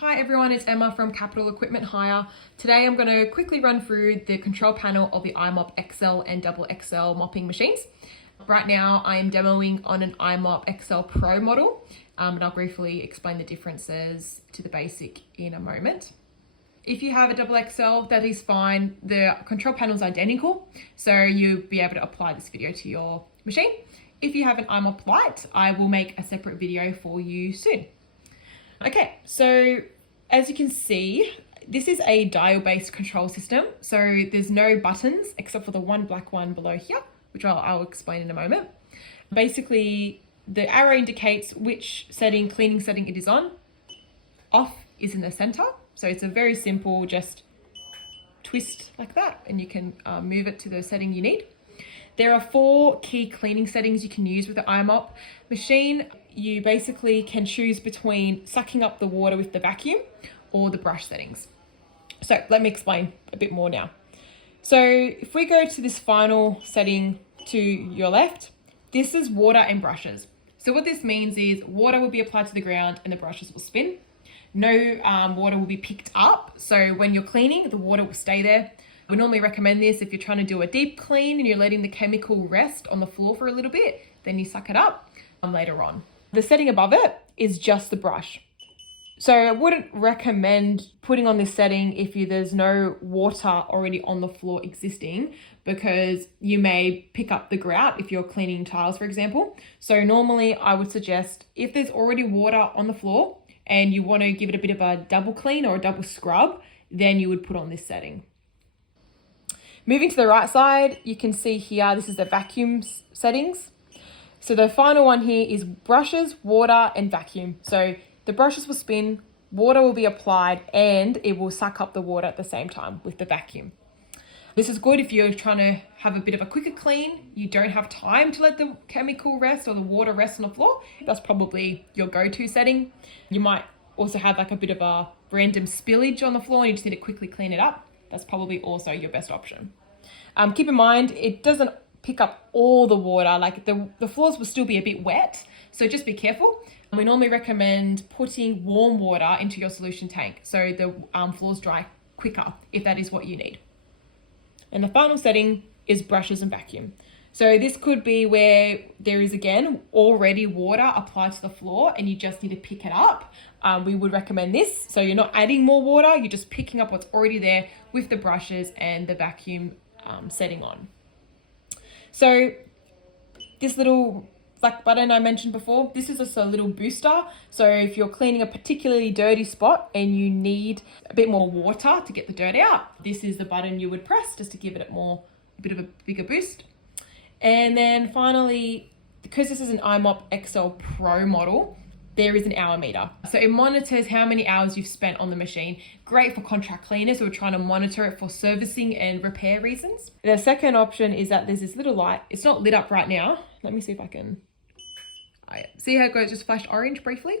Hi everyone, it's Emma from Capital Equipment Hire. Today I'm going to quickly run through the control panel of the i-mop XL and XXL mopping machines. Right now I am demoing on an i-mop XL Pro model, and I'll briefly explain the differences to the basic in a moment. If you have a XXL, that is fine. The control panel is identical, so you'll be able to apply this video to your machine. If you have an i-mop Lite, I will make a separate video for you soon. Okay, so as you can see, this is a dial-based control system. So there's no buttons except for the one black one below here, which I'll explain in a moment. Basically, the arrow indicates which cleaning setting it is on. Off is in the center. So it's a very simple, just twist like that, and you can move it to the setting you need. There are 4 key cleaning settings you can use with the i-mop machine. You basically can choose between sucking up the water with the vacuum or the brush settings. So let me explain a bit more now. So if we go to this final setting to your left, this is water and brushes. So what this means is water will be applied to the ground and the brushes will spin. No water will be picked up. So when you're cleaning, the water will stay there. We normally recommend this if you're trying to do a deep clean and you're letting the chemical rest on the floor for a little bit, then you suck it up later on. The setting above it is just the brush. So I wouldn't recommend putting on this setting if there's no water already on the floor existing, because you may pick up the grout if you're cleaning tiles, for example. So normally I would suggest if there's already water on the floor and you want to give it a bit of a double clean or a double scrub, then you would put on this setting. Moving to the right side, you can see here, this is the vacuum settings. So the final one here is brushes, water, and vacuum. So the brushes will spin, water will be applied, and it will suck up the water at the same time with the vacuum. This is good if you're trying to have a bit of a quicker clean. You don't have time to let the chemical rest or the water rest on the floor. That's probably your go-to setting. You might also have like a bit of a random spillage on the floor and you just need to quickly clean it up. That's probably also your best option. Keep in mind, it doesn't pick up all the water. Like the floors will still be a bit wet, so just be careful. We normally recommend putting warm water into your solution tank so the floors dry quicker if that is what you need. And the final setting is brushes and vacuum. So this could be where there is, again, already water applied to the floor and you just need to pick it up. We would recommend this. So you're not adding more water, you're just picking up what's already there with the brushes and the vacuum setting on. So this little black button I mentioned before, this is just a little booster. So if you're cleaning a particularly dirty spot and you need a bit more water to get the dirt out, this is the button you would press just to give it a bit of a bigger boost. And then finally, because this is an i-mop XL Pro model, there is an hour meter. So it monitors how many hours you've spent on the machine. Great for contract cleaners who are trying to monitor it for servicing and repair reasons. The second option is that there's this little light. It's not lit up right now. Let me see if I can. See how it goes, just flashed orange briefly?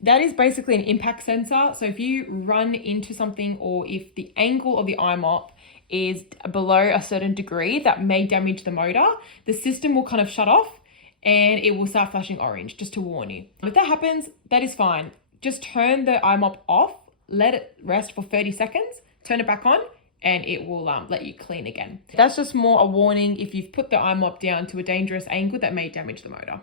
That is basically an impact sensor. So if you run into something or if the angle of the i-mop is below a certain degree that may damage the motor, the system will kind of shut off and it will start flashing orange, just to warn you. If that happens, that is fine. Just turn the i-mop off, let it rest for 30 seconds, turn it back on, and it will let you clean again. That's just more a warning if you've put the i-mop down to a dangerous angle that may damage the motor.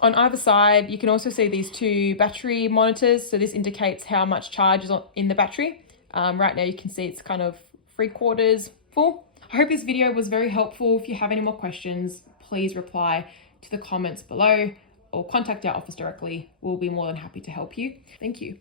On either side, you can also see these 2 battery monitors. So this indicates how much charge is in the battery. Right now you can see it's kind of 3/4 full. I hope this video was very helpful. If you have any more questions, please reply to the comments below or contact our office directly. We'll be more than happy to help you. Thank you.